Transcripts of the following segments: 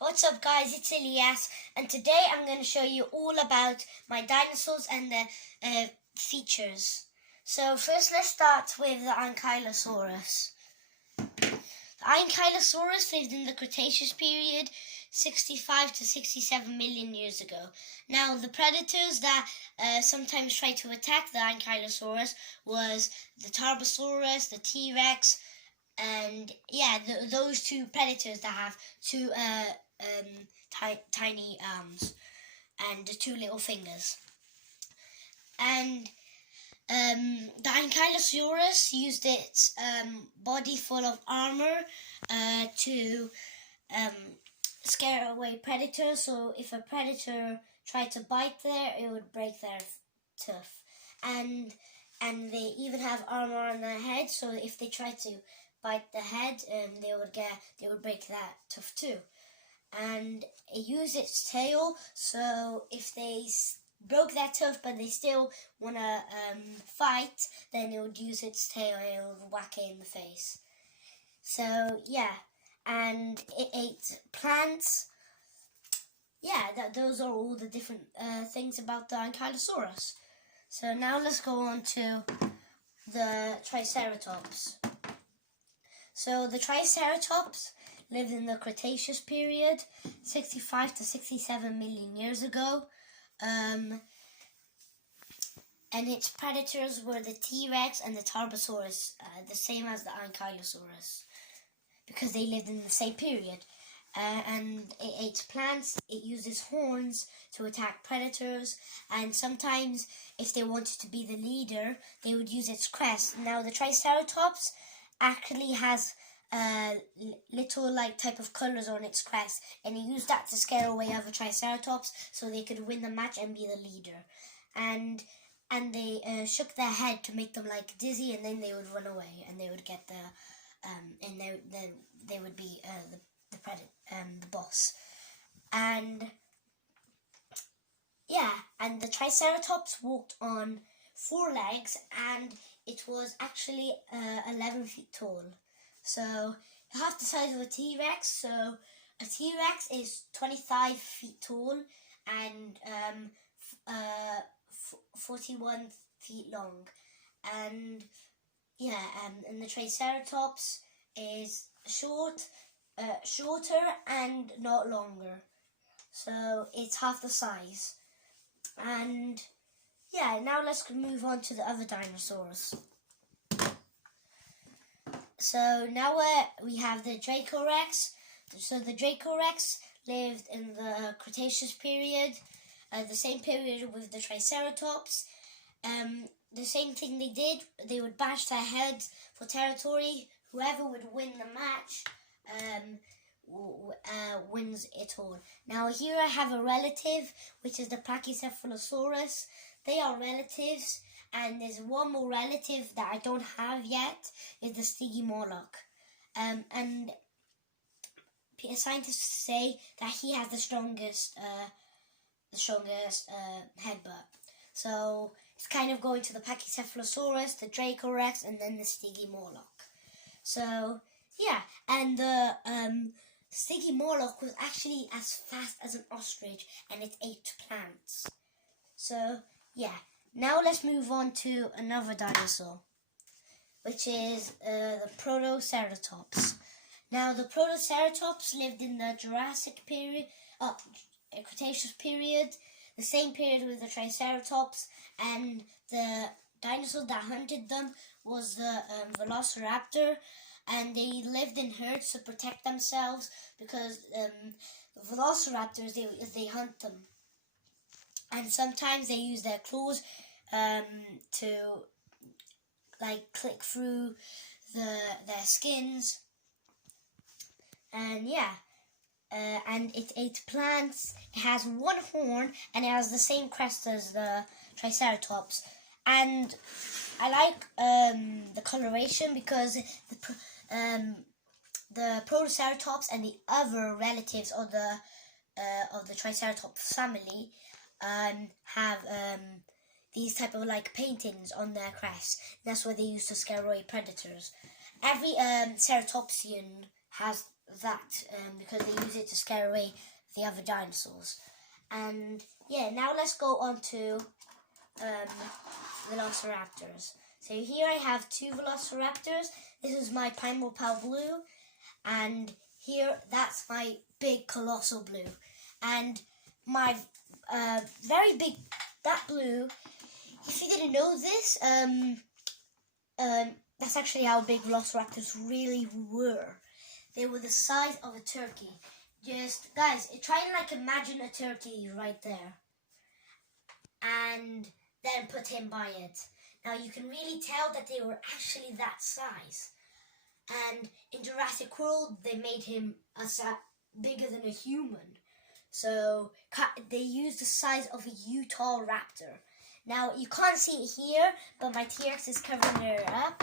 What's up guys, it's Elias, and today I'm going to show you all about my dinosaurs and the features. So first let's start with the Ankylosaurus. The Ankylosaurus lived in the Cretaceous period 65 to 67 million years ago. Now the predators that sometimes try to attack the Ankylosaurus was the Tarbosaurus, the T-Rex, and those two predators that have two tiny arms and the two little fingers. And the Ankylosaurus used its body full of armor to scare away predators. So if a predator tried to bite there, it would break their tooth. And they even have armor on their head, so if they tried to bite the head, they would break that tooth too. And it used its tail, so if they broke that tooth but they still want to fight, then it would use its tail and it would whack it in the face. So yeah, and it ate plants. Those are all the different things about the Ankylosaurus. So now let's go on to the Triceratops. So the Triceratops lived in the Cretaceous period, 65 to 67 million years ago. And its predators were the T-Rex and the Tarbosaurus, the same as the Ankylosaurus, because they lived in the same period. And it ate plants, it used its horns to attack predators, and sometimes if they wanted to be the leader, they would use its crest. Now the Triceratops actually has little type of colors on its crest, and he used that to scare away other Triceratops so they could win the match and be the leader. And they shook their head to make them dizzy, and then they would run away and they would get the and they would be the boss. And and the Triceratops walked on 4 legs, and it was actually 11 feet tall. So half the size of a T-Rex. So a T-Rex is 25 feet tall and 41 feet long. And and the Triceratops is shorter and not longer. So it's half the size. And now let's move on to the other dinosaurs. So now we have the Dracorex. So the Dracorex lived in the Cretaceous period, the same period with the Triceratops. The same thing they did, they would bash their heads for territory. Whoever would win the match wins it all. Now here I have a relative, which is the Pachycephalosaurus. They are relatives. And there's one more relative that I don't have yet, is the Stygimoloch. And scientists say that he has the strongest headbutt. So it's kind of going to the Pachycephalosaurus, the Dracorex, and then the Stygimoloch. So and the Stygimoloch was actually as fast as an ostrich, and it ate plants. So now let's move on to another dinosaur, which is the Protoceratops. Now the Protoceratops lived in the Cretaceous period, the same period with the Triceratops, and the dinosaur that hunted them was the Velociraptor, and they lived in herds to protect themselves because the Velociraptors, they hunt them. And sometimes they use their claws to click through their skins. And and it ate plants. It has 1 horn, and it has the same crest as the Triceratops. And I like the coloration because the Protoceratops and the other relatives of the Triceratops family have these type of paintings on their crest. That's what they use to scare away predators. Every ceratopsian has that because they use it to scare away the other dinosaurs. And yeah, now let's go on to velociraptors. So here I have two velociraptors. This is my Primal Pal Blue, and here that's my big Colossal Blue. And my very big, that blue, if you didn't know this, that's actually how big velociraptors really were. They were the size of a turkey. Just, guys, try and like imagine a turkey right there. And then put him by it. Now you can really tell that they were actually that size. And in Jurassic World, they made him bigger than a human. So they used the size of a Utah raptor. Now you can't see it here, but my T-Rex is covering it up.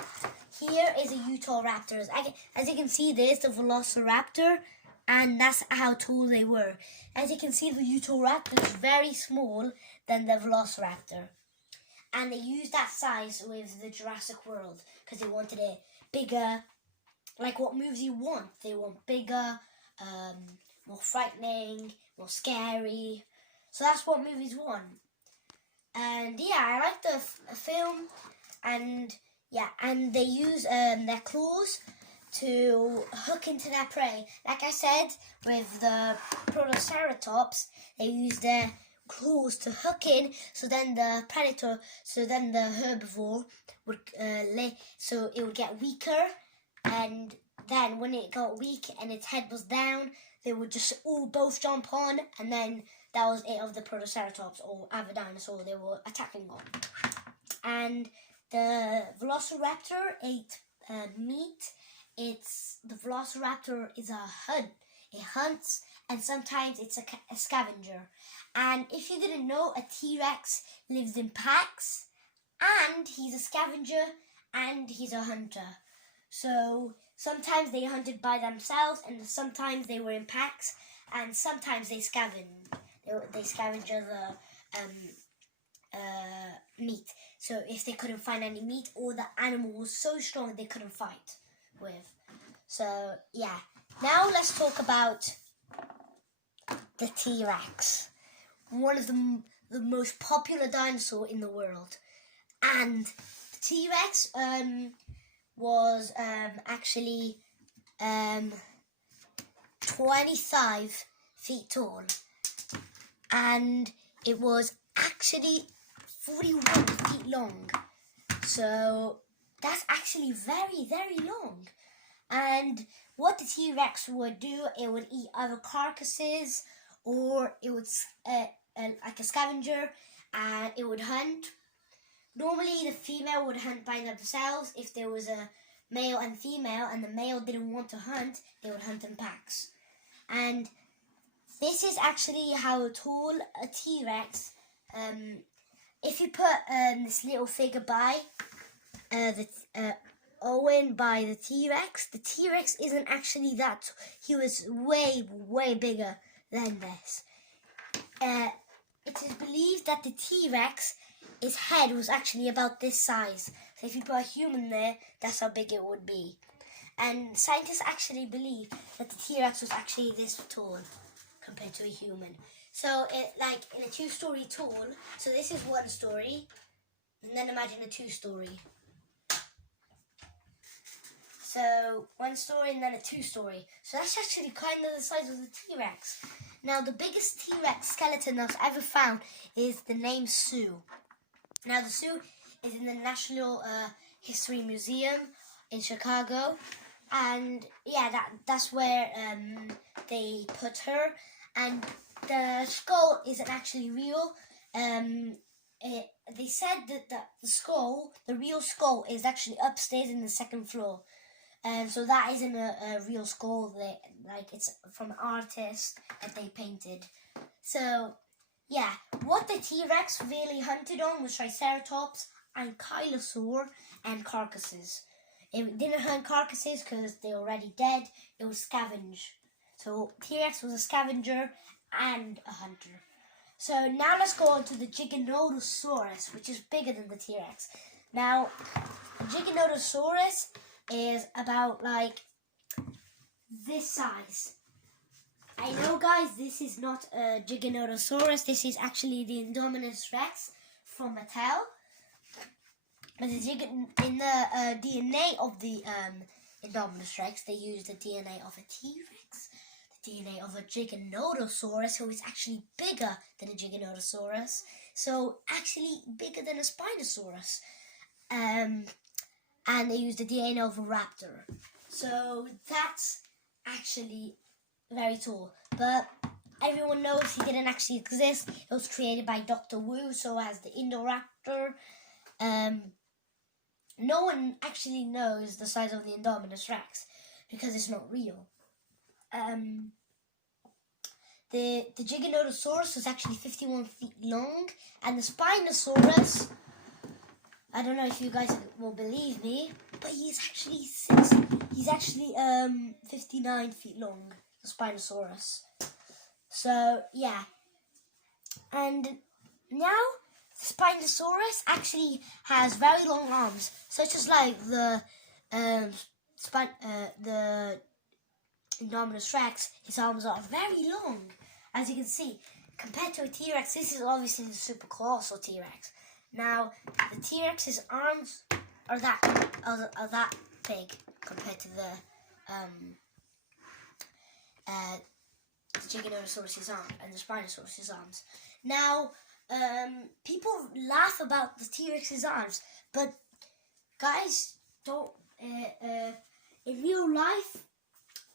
Here is a Utah raptor. As you can see, there's the Velociraptor, and that's how tall they were. As you can see, the Utah raptor is very small than the Velociraptor. And they used that size with the Jurassic World because they wanted it bigger. Like what movies you want. They want bigger, more frightening, more scary. So that's what movies want. And yeah, I like the film. And yeah, and they use their claws to hook into their prey. Like I said, with the Protoceratops, they use their claws to hook in, so then the herbivore would so it would get weaker, and then when it got weak and its head was down, they would just both jump on, and then that was it of the Protoceratops or other dinosaur they were attacking on. And the Velociraptor ate meat. The Velociraptor is a hunt. It hunts, and sometimes it's a scavenger. And if you didn't know, a T-Rex lives in packs, and he's a scavenger, and he's a hunter. So sometimes they hunted by themselves, and sometimes they were in packs, and sometimes they scavenge. They scavenge the meat. So if they couldn't find any meat, or the animal was so strong they couldn't fight with. So yeah, now let's talk about the T-Rex, one of the most popular dinosaur in the world. And the T-Rex was actually 25 feet tall, and it was actually 41 feet long. So that's actually very, very long. And what the T-Rex would do, it would eat other carcasses, or it would, like a scavenger, and it would hunt. Normally the female would hunt by themselves. If there was a male and female, and the male didn't want to hunt, they would hunt in packs. And this is actually how tall a T-Rex, if you put this little figure by Owen by the T-Rex isn't actually that. He was way, way bigger than this. It is believed that the T-Rex, his head was actually about this size. So if you put a human there, that's how big it would be. And scientists actually believe that the T-Rex was actually this tall compared to a human. So like in a 2-story tall, so this is 1 story, and then imagine a 2-story. So 1 story and then a 2-story. So that's actually kind of the size of the T-Rex. Now the biggest T-Rex skeleton I've ever found is the name Sue. Now the Sue is in the National History Museum in Chicago, and yeah, that's where they put her. And the skull isn't actually real. They said that the real skull is actually upstairs in the 2nd floor. So that isn't a real skull. It's from an artist that they painted. So yeah, what the T-Rex really hunted on was Triceratops, Ankylosaur, and carcasses. It didn't hunt carcasses because they're already dead. It was scavenge. So T-Rex was a scavenger and a hunter. So now let's go on to the Giganotosaurus, which is bigger than the T-Rex. Now, the Giganotosaurus is about like this size. I know, guys, this is not a Giganotosaurus. This is actually the Indominus Rex from Mattel. But in the DNA of the Indominus Rex, they used the DNA of a T-Rex, the DNA of a Giganotosaurus, who is actually bigger than a Giganotosaurus, so actually bigger than a Spinosaurus. And they used the DNA of a raptor. So that's actually very tall. But everyone knows he didn't actually exist. It was created by Dr. Wu, so as the Indoraptor. No one actually knows the size of the Indominus Rex because it's not real. The Giganotosaurus was actually 51 feet long, and the Spinosaurus, I don't know if you guys will believe me, but he's actually 59 feet long, the Spinosaurus. So yeah, and now the Spinosaurus actually has very long arms, such as like the Indominus Rex. His arms are very long, as you can see. Compared to a T-Rex, this is obviously the super colossal T-Rex. Now, the T-Rex's arms are that big compared to the Giganotosaurus' arm and the Spinosaurus' arms. Now, people laugh about the T-Rex's arms, but guys, don't. In real life,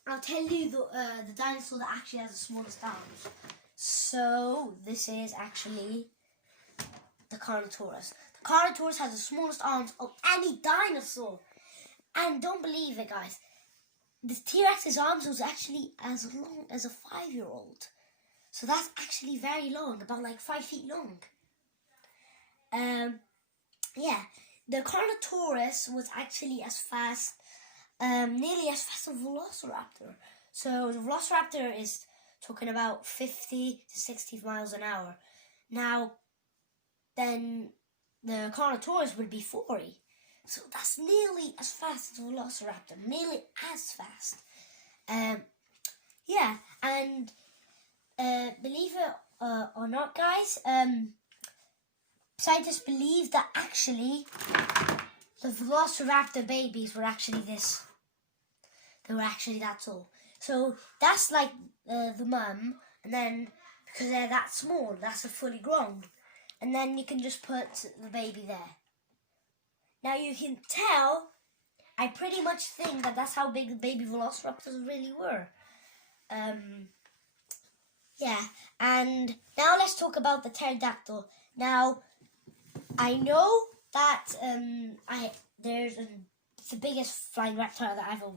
I'll tell you the dinosaur that actually has the smallest arms. So this is actually the Carnotaurus. The Carnotaurus has the smallest arms of any dinosaur. And don't believe it, guys. The T-Rex's arms was actually as long as a 5-year-old. So that's actually very long, about like 5 feet long. Yeah, the Carnotaurus was actually as fast, nearly as fast as a Velociraptor. So the Velociraptor is talking about 50 to 60 miles an hour. Now, then the Carnotaurus would be 40. So that's nearly as fast as a Velociraptor, nearly as fast. Yeah, and believe it or not, guys, scientists believe that actually the Velociraptor babies were actually this. They were actually that tall. So that's like the mum, and then because they're that small, that's a fully grown. And then you can just put the baby there. Now you can tell, I pretty much think that that's how big the baby Velociraptors really were. Yeah, and now let's talk about the pterodactyl. Now, I know that there's the biggest flying reptile that ever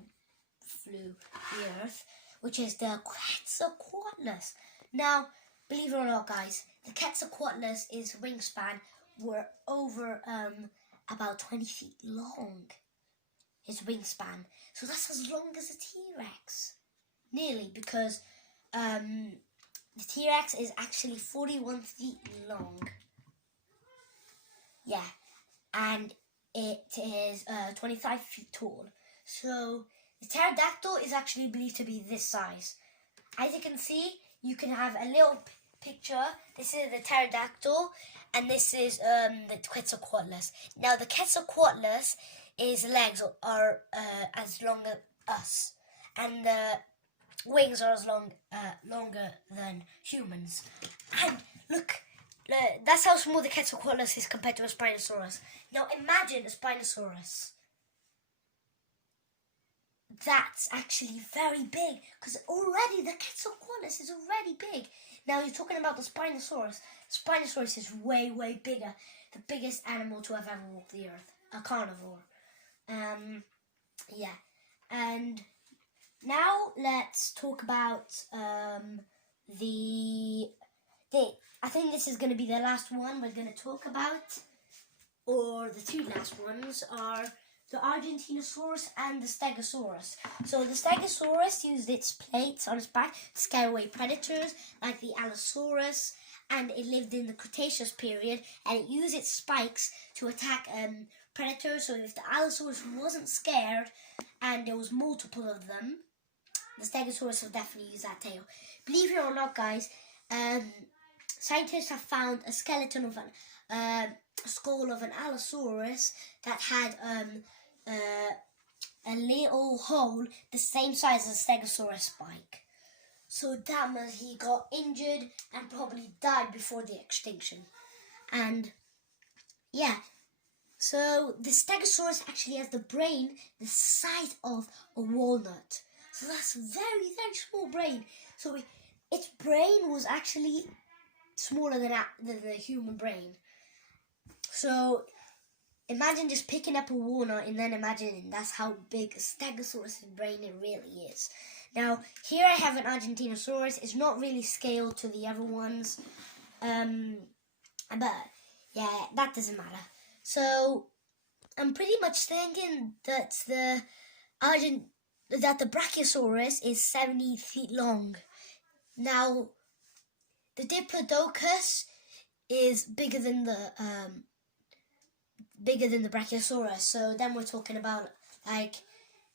flew the earth, which is the Quetzalcoatlus. Now, believe it or not, guys, the Quetzalcoatlus is wingspan were over about 20 feet long. His wingspan, so that's as long as a T-Rex, nearly, because the T-Rex is actually 41 feet long. Yeah, and it is 25 feet tall. So the pterodactyl is actually believed to be this size. As you can see, you can have a little picture. This is the pterodactyl, and this is the Quetzalcoatlus. Now the Quetzalcoatlus, his legs are as long as us, and the wings are as longer than humans. And look, that's how small the Quetzalcoatlus is compared to a Spinosaurus. Now imagine a Spinosaurus. That's actually very big, because already the Quetzalcoatlus is already big. Now you're talking about the Spinosaurus. Spinosaurus is way, way bigger. The biggest animal to have ever walked the earth. A carnivore. Yeah. And now let's talk about I think this is going to be the last one we're going to talk about, or the two last ones are the Argentinosaurus and the Stegosaurus. So the Stegosaurus used its plates on its back to scare away predators like the Allosaurus, and it lived in the Cretaceous period, and it used its spikes to attack predators. So if the Allosaurus wasn't scared and there was multiple of them, the Stegosaurus will definitely use that tail. Believe it or not, guys, scientists have found a skeleton of a skull of an Allosaurus that had a little hole the same size as a Stegosaurus spike. So that means he got injured and probably died before the extinction. And yeah, so the Stegosaurus actually has the brain the size of a walnut. So that's a very, very small brain. So its brain was actually smaller than the human brain. So imagine just picking up a walnut and then imagining that's how big a Stegosaurus' brain it really is. Now, here I have an Argentinosaurus. It's not really scaled to the other ones. But, yeah, that doesn't matter. So, I'm pretty much thinking that the Brachiosaurus is 70 feet long. Now, the Diplodocus is bigger than the Brachiosaurus. So then we're talking about like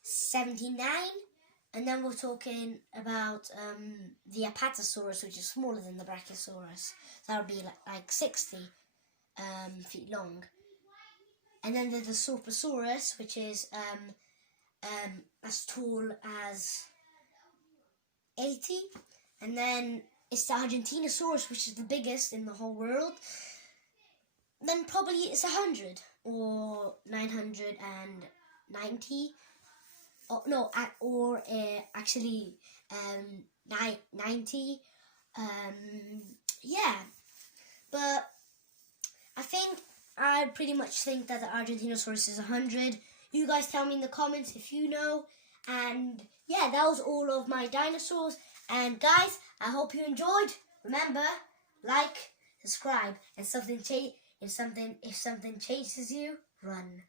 79. And then we're talking about the Apatosaurus, which is smaller than the Brachiosaurus. So that would be like 60 feet long. And then there's the Sorposaurus, which is as tall as 80. And then it's the Argentinosaurus, which is the biggest in the whole world. Then probably it's 100 or 990. Oh, no, actually 90. Yeah, but I pretty much think that the Argentinosaurus is 100. You guys tell me in the comments if you know. And yeah, that was all of my dinosaurs. And guys, I hope you enjoyed. Remember, like, subscribe, and if something chases you, run.